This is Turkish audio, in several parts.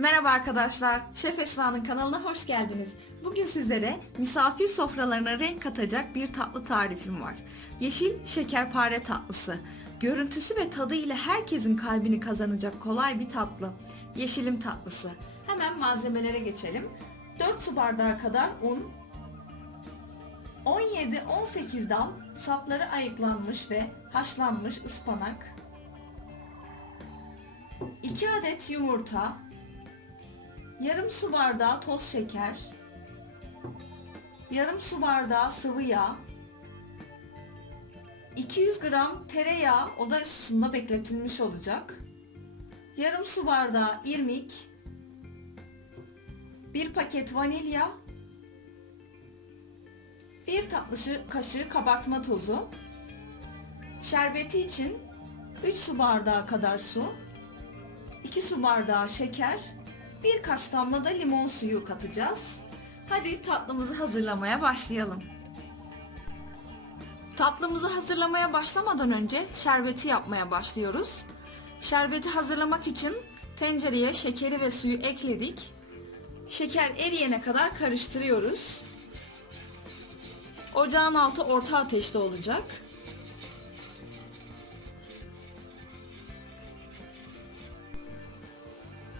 Merhaba arkadaşlar, Şef Esra'nın kanalına hoş geldiniz. Bugün sizlere misafir sofralarına renk katacak bir tatlı tarifim var. Yeşil şekerpare tatlısı. Görüntüsü ve tadı ile herkesin kalbini kazanacak kolay bir tatlı. Yeşilim tatlısı. Hemen malzemelere geçelim. 4 su bardağı kadar un, 17-18 dal sapları ayıklanmış ve haşlanmış ıspanak, 2 adet yumurta, yarım su bardağı toz şeker, yarım su bardağı sıvı yağ, 200 gram tereyağı oda ısısında bekletilmiş olacak, yarım su bardağı irmik, 1 paket vanilya, 1 tatlı kaşığı kabartma tozu, şerbeti için 3 su bardağı kadar su, 2 su bardağı şeker, birkaç damla da limon suyu katacağız. Hadi tatlımızı hazırlamaya başlayalım. Tatlımızı hazırlamaya başlamadan önce şerbeti yapmaya başlıyoruz. Şerbeti hazırlamak için tencereye şekeri ve suyu ekledik. Şeker eriyene kadar karıştırıyoruz. Ocağın altı orta ateşte olacak.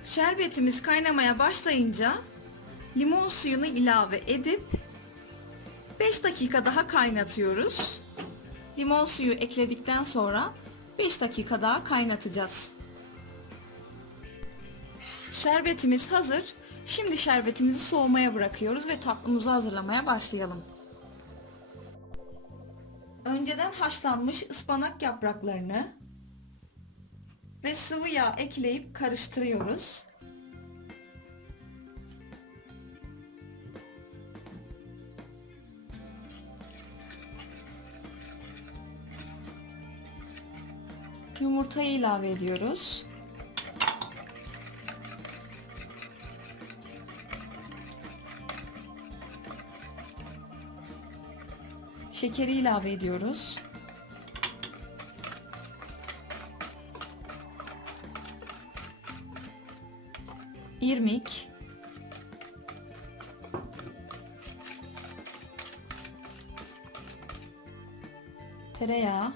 Şerbetimiz kaynamaya başlayınca limon suyunu ilave edip 5 dakika daha kaynatıyoruz. Limon suyu ekledikten sonra 5 dakika daha kaynatacağız. Şerbetimiz hazır. Şimdi şerbetimizi soğumaya bırakıyoruz ve tatlımızı hazırlamaya başlayalım. Önceden haşlanmış ıspanak yapraklarını ve sıvı yağ ekleyip karıştırıyoruz. Yumurtayı ilave ediyoruz. Şekeri ilave ediyoruz. İrmik, tereyağı,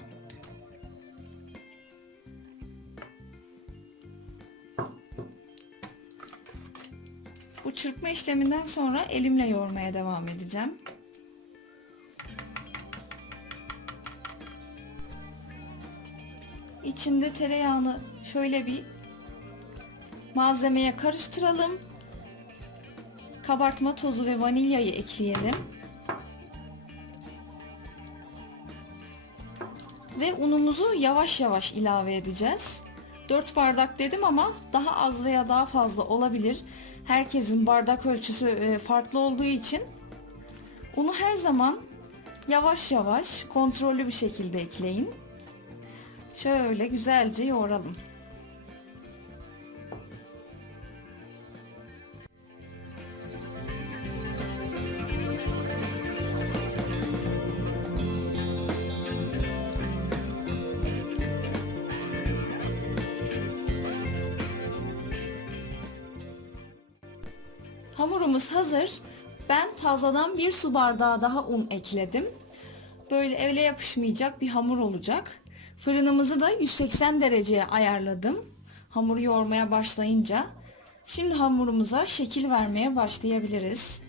bu çırpma işleminden sonra elimle yoğurmaya devam edeceğim. İçinde tereyağını şöyle bir malzemeye karıştıralım. Kabartma tozu ve vanilyayı ekleyelim. Ve unumuzu yavaş yavaş ilave edeceğiz. 4 bardak dedim ama daha az veya daha fazla olabilir. Herkesin bardak ölçüsü farklı olduğu için unu her zaman yavaş yavaş kontrollü bir şekilde ekleyin. Şöyle güzelce yoğuralım. Hamurumuz hazır. Ben fazladan 1 su bardağı daha un ekledim. Böyle ele yapışmayacak bir hamur olacak. Fırınımızı da 180 dereceye ayarladım. Hamuru yoğurmaya başlayınca. Şimdi hamurumuza şekil vermeye başlayabiliriz.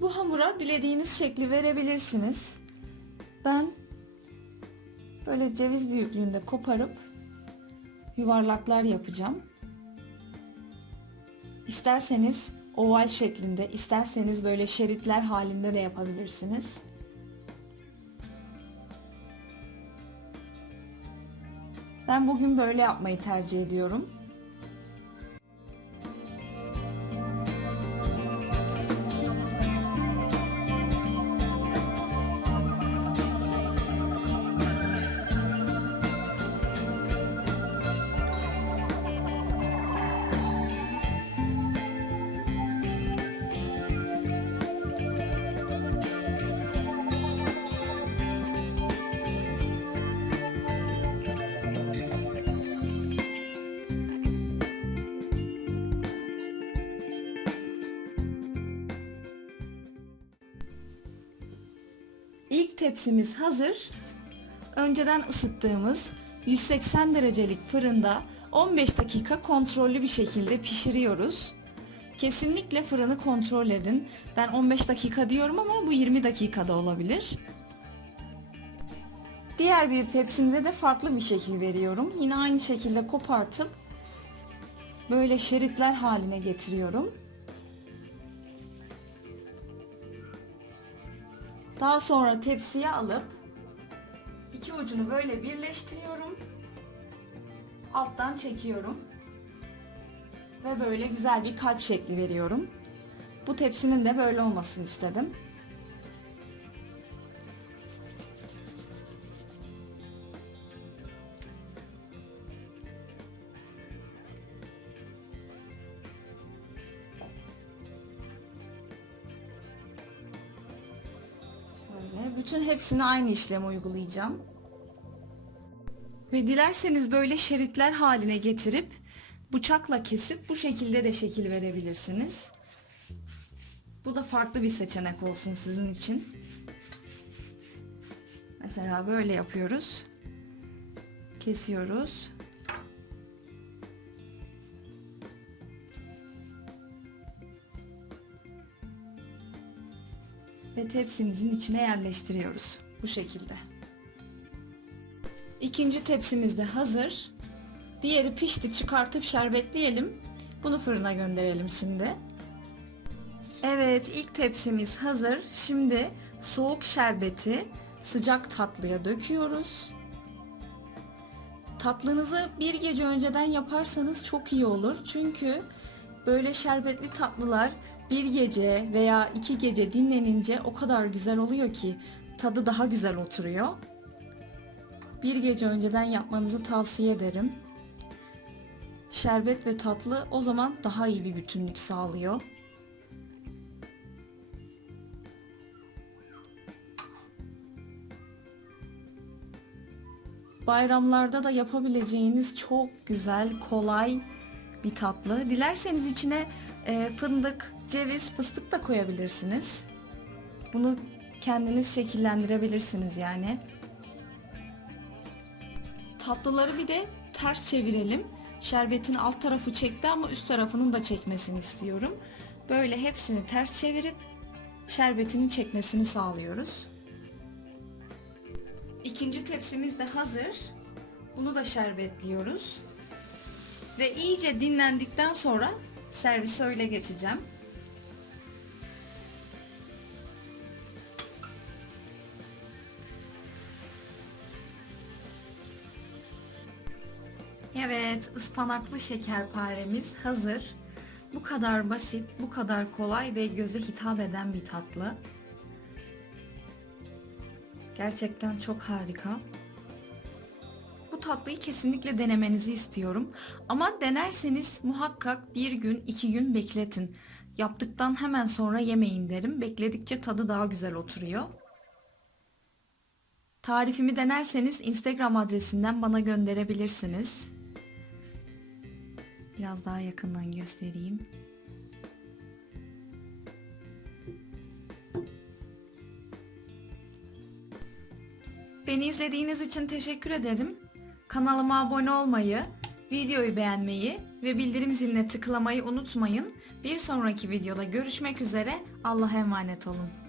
Bu hamura dilediğiniz şekli verebilirsiniz. Ben böyle ceviz büyüklüğünde koparıp yuvarlaklar yapacağım. İsterseniz oval şeklinde, isterseniz böyle şeritler halinde de yapabilirsiniz. Ben bugün böyle yapmayı tercih ediyorum. İlk tepsimiz hazır. Önceden ısıttığımız 180 derecelik fırında 15 dakika kontrollü bir şekilde pişiriyoruz. Kesinlikle fırını kontrol edin. Ben 15 dakika diyorum ama bu 20 dakikada olabilir. Diğer bir tepsimde de farklı bir şekil veriyorum. Yine aynı şekilde kopartıp böyle şeritler haline getiriyorum. Daha sonra tepsiye alıp iki ucunu böyle birleştiriyorum. Alttan çekiyorum. Ve böyle güzel bir kalp şekli veriyorum. Bu tepsinin de böyle olmasını istedim. Böyle bütün hepsini aynı işlemi uygulayacağım. Ve dilerseniz böyle şeritler haline getirip bıçakla kesip bu şekilde de şekil verebilirsiniz. Bu da farklı bir seçenek olsun sizin için. Mesela böyle yapıyoruz. Kesiyoruz. Ve tepsimizin içine yerleştiriyoruz. Bu şekilde. İkinci tepsimiz de hazır. Diğeri pişti, çıkartıp şerbetleyelim. Bunu fırına gönderelim şimdi. Evet, ilk tepsimiz hazır. Şimdi soğuk şerbeti sıcak tatlıya döküyoruz. Tatlınızı bir gece önceden yaparsanız çok iyi olur. Çünkü böyle şerbetli tatlılar bir gece veya 2 gece dinlenince o kadar güzel oluyor ki tadı daha güzel oturuyor. Bir gece önceden yapmanızı tavsiye ederim. Şerbet ve tatlı o zaman daha iyi bir bütünlük sağlıyor. Bayramlarda da yapabileceğiniz çok güzel, kolay bir tatlı. Dilerseniz içine fındık, ceviz, fıstık da koyabilirsiniz. Bunu kendiniz şekillendirebilirsiniz yani. Tatlıları bir de ters çevirelim. Şerbetin alt tarafı çekti ama üst tarafının da çekmesini istiyorum. Böyle hepsini ters çevirip şerbetinin çekmesini sağlıyoruz. İkinci tepsimiz de hazır. Bunu da şerbetliyoruz. Ve iyice dinlendikten sonra servise öyle geçeceğim. Evet, ıspanaklı şekerparemiz hazır. Bu kadar basit, bu kadar kolay ve göze hitap eden bir tatlı. Gerçekten çok harika. Bu tatlıyı kesinlikle denemenizi istiyorum. Ama denerseniz muhakkak 1 gün, 2 gün bekletin. Yaptıktan hemen sonra yemeyin derim. Bekledikçe tadı daha güzel oturuyor. Tarifimi denerseniz Instagram adresinden bana gönderebilirsiniz. Biraz daha yakından göstereyim. Beni izlediğiniz için teşekkür ederim. Kanalıma abone olmayı, videoyu beğenmeyi ve bildirim ziline tıklamayı unutmayın. Bir sonraki videoda görüşmek üzere. Allah'a emanet olun.